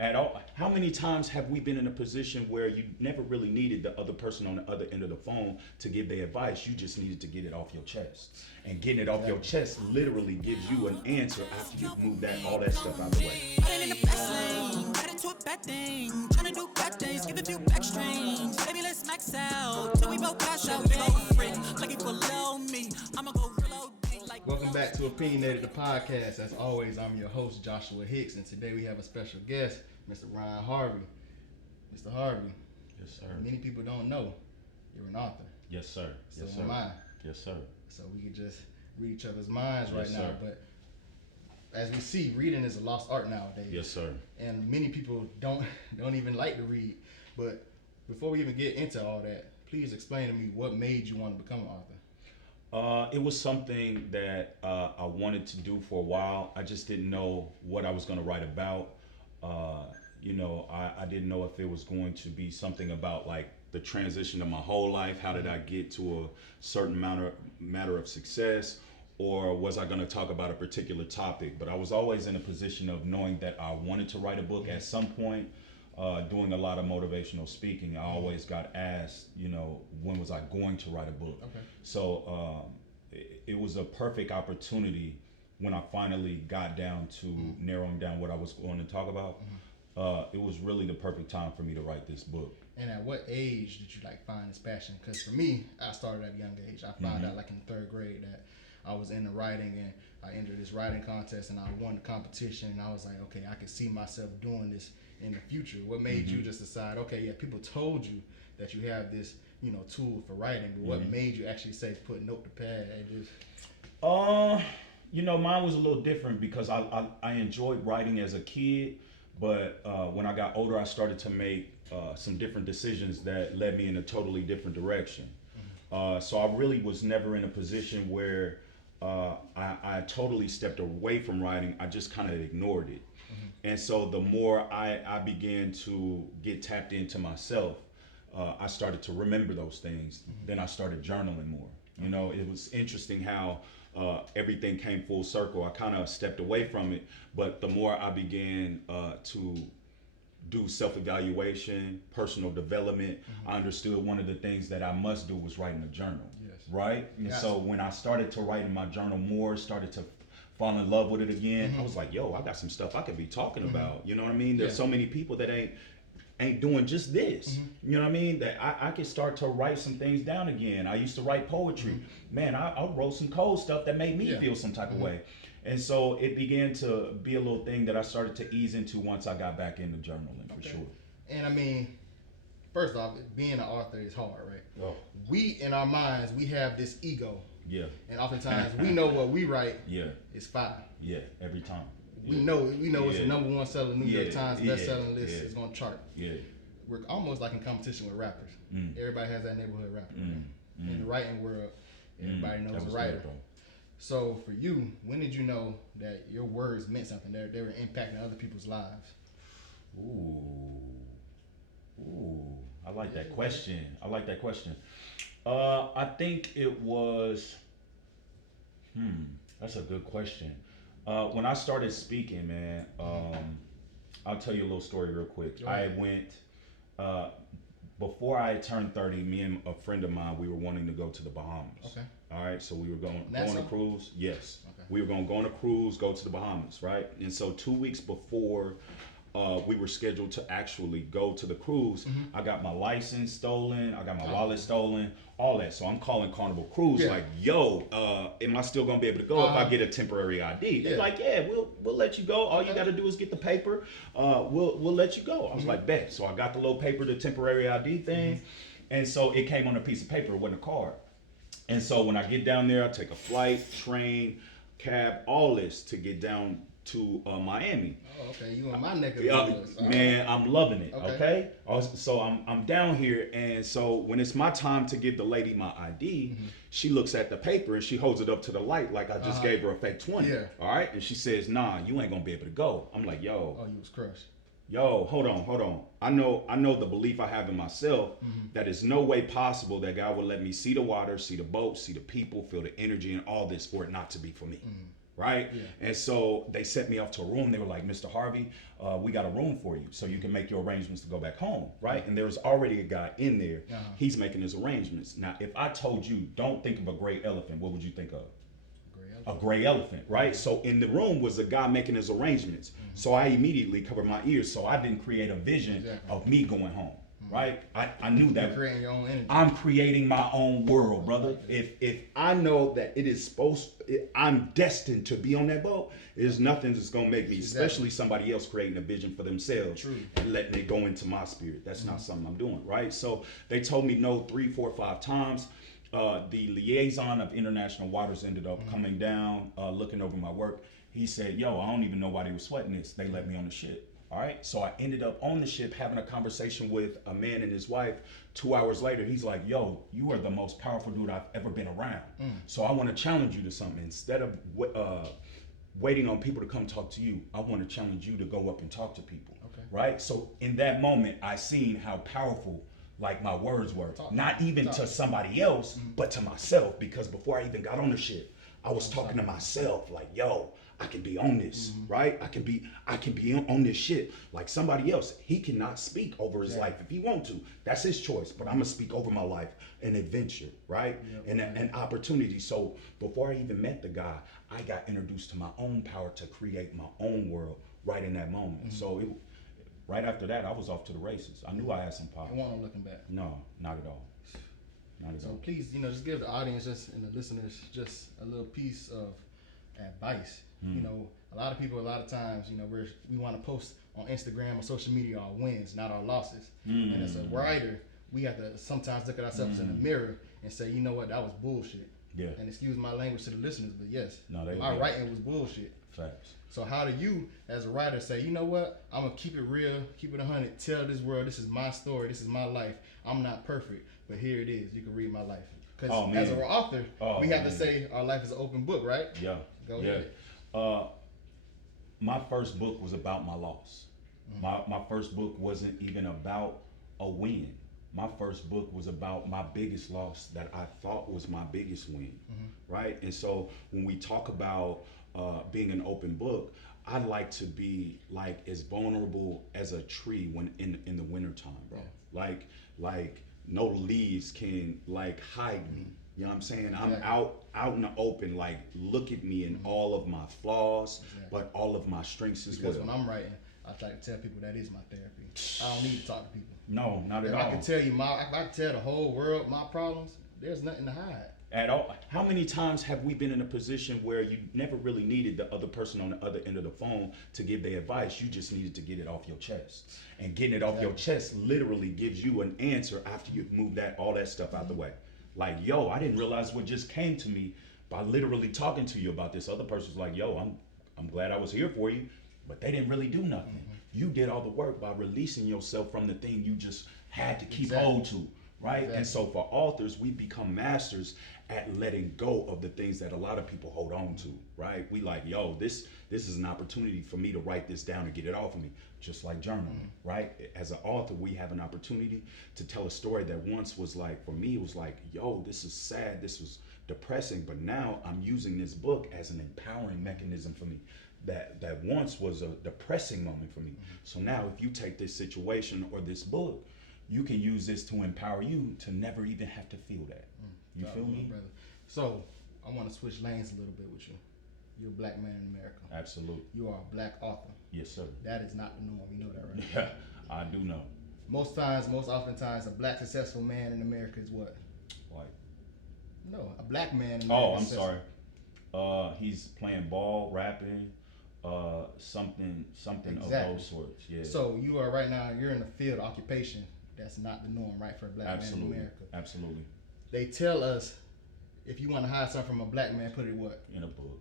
at all. How many times have we been in a position where you never really needed the other person on the other end of the phone to give their advice? You just needed to get it off your chest. And getting it off your chest literally gives you an answer after you move that all that stuff out of the way. Got in the fast lane, got into a bad thing. Tryna do bad things, give a few back strings. Baby, let's max out till we both cash out. You go freak, looking for low me. I'ma go real OD like. Welcome back to Opinionated, the podcast. As always, I'm your host, Joshua Hicks, and today we have a special guest, Mr. Ryan Harvey. Mr. Harvey. Yes, sir. Many people don't know you're an author. Yes, sir. So Yes, sir. am I. Yes, sir. So we can just read each other's minds right Yes, now. sir. But as we see, reading is a lost art nowadays. Yes, sir. And many people don't even like to read. But before we even get into all that, please explain to me what made you want to become an author. It was something that I wanted to do for a while. I just didn't know what I was going to write about. I didn't know if it was going to be something about like the transition of my whole life. How did I get to a certain matter of success? Or was I going to talk about a particular topic? But I was always in a position of knowing that I wanted to write a book at some point. Doing a lot of motivational speaking, I always got asked, when was I going to write a book? Okay. So it was a perfect opportunity when I finally got down to narrowing down what I was going to talk about. It was really the perfect time for me to write this book. And at what age did you find this passion? Because for me, I started at a young age. I found out in third grade that I was into writing, and I entered this writing contest and I won the competition, and I was like, okay, I could see myself doing this in the future. What made you just decide, okay, yeah, people told you that you have this, tool for writing, but what made you actually say put note to pad and just... Mine was a little different because I enjoyed writing as a kid, but when I got older, I started to make some different decisions that led me in a totally different direction. So I really was never in a position where I totally stepped away from writing. I just kind of ignored it. And so the more I began to get tapped into myself, I started to remember those things. Then I started journaling more. It was interesting how everything came full circle. I kind of stepped away from it, but the more I began to do self-evaluation, personal development, I understood one of the things that I must do was write in a journal. Yes. Right? And so when I started to write in my journal more, started to fall in love with it again, I was like, yo, I got some stuff I could be talking about. You know what I mean? There's so many people that ain't doing just this. You know what I mean? That I could start to write some things down again. I used to write poetry. Man, I wrote some cold stuff that made me feel some type of way. And so it began to be a little thing that I started to ease into once I got back into journaling, for sure. And I mean, first off, being an author is hard, right? Oh. We, in our minds, we have this ego. Yeah. And oftentimes we know what we write is fire. Yeah, every time. We know it's the number one seller New York Times best-selling list. It's going to chart. Yeah. We're almost like in competition with rappers. Everybody has that neighborhood rapper. Right? In the writing world, everybody knows a writer. So for you, when did you know that your words meant something? They were impacting other people's lives? Ooh, I like that question. I think it was, that's a good question. When I started speaking, man, I'll tell you a little story real quick. I went, before I turned 30, me and a friend of mine, we were wanting to go to the Bahamas. Okay. All right, so we were going on a cruise. Yes. Okay. We were going to go on a cruise, go to the Bahamas, right? And so 2 weeks before we were scheduled to actually go to the cruise, I got my license stolen, I got my wallet stolen, all that. So I'm calling Carnival Cruise like, yo, am I still gonna be able to go if I get a temporary ID? They're like, yeah, we'll let you go. All you gotta do is get the paper. We'll let you go. I was like, bet. So I got the little paper, the temporary ID thing, and so it came on a piece of paper. It wasn't a card. And so when I get down there, I take a flight, train, cab, all this to get down to Miami. Oh, okay. You in my neck of the woods. Man, I'm loving it. Okay. So I'm down here, and so when it's my time to give the lady my ID, she looks at the paper and she holds it up to the light like I just gave her a fake 20. Yeah. All right, and she says, "Nah, you ain't gonna be able to go." I'm like, "Yo." Oh, you was crushed. Yo, hold on. I know the belief I have in myself that it's no way possible that God would let me see the water, see the boat, see the people, feel the energy and all this for it not to be for me. right? Yeah. And so they sent me off to a room. They were like, Mr. Harvey, we got a room for you so you can make your arrangements to go back home, right? And there was already a guy in there. He's making his arrangements. Now, if I told you, don't think of a gray elephant, what would you think of? A gray elephant, right? So in the room was a guy making his arrangements. So I immediately covered my ears so I didn't create a vision of me going home, right? I knew that. You're creating your own energy. I'm creating my own world, brother. If I know that it is I'm destined to be on that boat, there's nothing that's gonna make me, especially somebody else creating a vision for themselves and letting it go into my spirit. That's not something I'm doing, right? So they told me no 3, 4, 5 times. The liaison of international waters ended up coming down, looking over my work. He said, yo, I don't even know why they were sweating this. They let me on the ship. All right. So I ended up on the ship having a conversation with a man and his wife. 2 hours later, he's like, yo, you are the most powerful dude I've ever been around. So I want to challenge you to something. Instead of waiting on people to come talk to you, I want to challenge you to go up and talk to people. Okay. Right. So in that moment, I seen how powerful like my words were, not even to somebody else, but to myself. Because before I even got on the ship, I was talking to myself like, yo, I can be on this, right? I can be on this shit. Like somebody else, he cannot speak over his life if he want to. That's his choice. But I'm gonna speak over my life, an adventure, right? And an opportunity. So before I even met the guy, I got introduced to my own power to create my own world right in that moment. So right after that, I was off to the races. I knew I had some power. You want them looking back? No, not at all. Not at all. So please, just give the audience and the listeners just a little piece of advice. A lot of people, a lot of times, we want to post on Instagram or social media our wins, not our losses. And as a writer, we have to sometimes look at ourselves in the mirror and say, you know what, that was bullshit. Yeah. And excuse my language to the listeners, but yes, my writing was bullshit. Facts. So how do you, as a writer, say, you know what, I'm going to keep it real, keep it 100, tell this world, this is my story, this is my life. I'm not perfect, but here it is. You can read my life. Because as an author, we have to say our life is an open book, right? Yeah. Go ahead. My first book was about my loss. My first book wasn't even about a win. My first book was about my biggest loss that I thought was my biggest win, right? And so when we talk about being an open book, I like to be like as vulnerable as a tree when in the wintertime, bro. Yeah. Like no leaves can like hide me. You know what I'm saying? I'm out in the open, like look at me and all of my flaws, but all of my strengths as well. Because when I'm writing, I try to tell people that is my therapy. I don't need to talk to people. No, not at all. I can tell you if I can tell the whole world my problems, there's nothing to hide. At all. How many times have we been in a position where you never really needed the other person on the other end of the phone to give their advice? You just needed to get it off your chest. And getting it off your chest literally gives you an answer after you've moved all that stuff out the way. Like, yo, I didn't realize what just came to me by literally talking to you about this. Other person's like, yo, I'm glad I was here for you, but they didn't really do nothing. You did all the work by releasing yourself from the thing you just had to keep hold to. Right? Exactly. And so for authors, we become masters at letting go of the things that a lot of people hold on to, right? We like, yo, this is an opportunity for me to write this down and get it off of me, just like journaling, right? As an author, we have an opportunity to tell a story that once was like, for me, it was like, yo, this is sad, this was depressing, but now I'm using this book as an empowering mechanism for me. That once was a depressing moment for me. So now if you take this situation or this book, you can use this to empower you to never even have to feel that. You feel me? Brother. So I want to switch lanes a little bit with you. You're a black man in America. Absolutely. You are a black author. Yes, sir. That is not the norm. You know that, right? Yeah, I do know. Most oftentimes, a black successful man in America is what? White. No, a black man in America. Oh, I'm sorry. He's playing ball, rapping, something of those sorts. Yeah. So you are right now, you're in the field of occupation. That's not the norm, right, for a black man in America. Absolutely. They tell us if you want to hide something from a black man, put it what? In a book.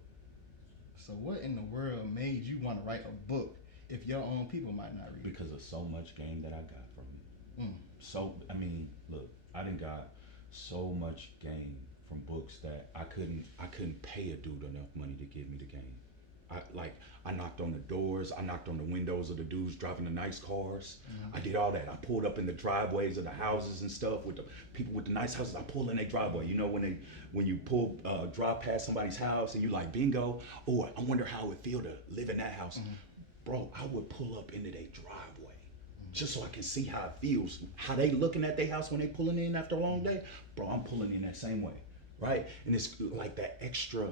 So what in the world made you want to write a book if your own people might not read it? Because of so much game that I got from it. So, I mean, look, I done got so much game from books that I couldn't pay a dude enough money to give me the game. I knocked on the doors. I knocked on the windows of the dudes driving the nice cars. I did all that. I pulled up in the driveways of the houses and stuff with the people with the nice houses. I pull in their driveway. You know, when you drive past somebody's house and you like, bingo, oh, I wonder how it would feel to live in that house. Bro, I would pull up into their driveway just so I can see how it feels. How they looking at their house when they pulling in after a long day. Bro, I'm pulling in that same way, right? And it's like that extra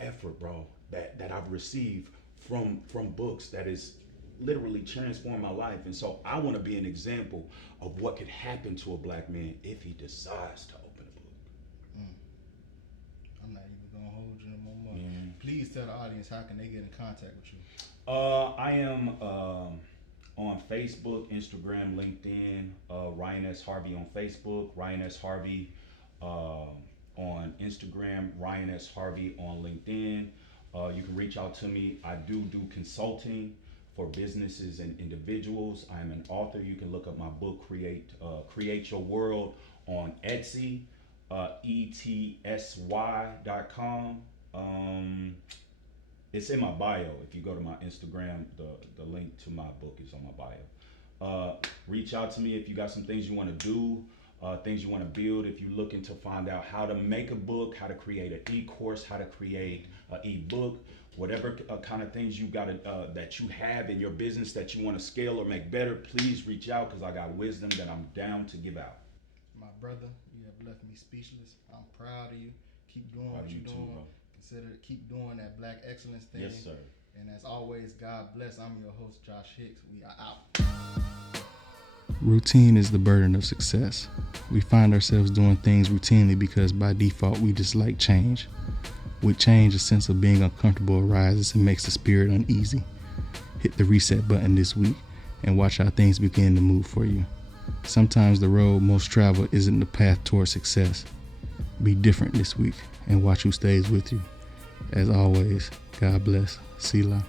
effort, bro, that I've received from books that is literally transformed my life. And so I want to be an example of what could happen to a black man if he decides to open a book. I'm not even gonna hold you no more money. Please tell the audience, how can they get in contact with you? I am on Facebook, Instagram, LinkedIn, Ryan S. Harvey on Facebook, Ryan S. Harvey on Instagram, Ryan S. Harvey on LinkedIn. You can reach out to me. I do consulting for businesses and individuals. I'm an author. You can look up my book, Create Your World, on Etsy, etsy.com. It's in my bio. If you go to my Instagram, the link to my book is on my bio. Reach out to me if you got some things you want to do, things you want to build. If you're looking to find out how to make a book, how to create an e-course, how to create an e-book, whatever kind of things you got that you have in your business that you want to scale or make better, please reach out, because I got wisdom that I'm down to give out. My brother, you have left me speechless. I'm proud of you. Keep doing what you're doing. Keep doing that black excellence thing. Yes, sir. And as always, God bless. I'm your host, Josh Hicks. We are out. Routine is the burden of success. We find ourselves doing things routinely because by default we dislike change. With change, a sense of being uncomfortable arises and makes the spirit uneasy. Hit the reset button this week and watch how things begin to move for you. Sometimes the road most traveled isn't the path toward success. Be different this week and watch who stays with you. As always, God bless. Selah.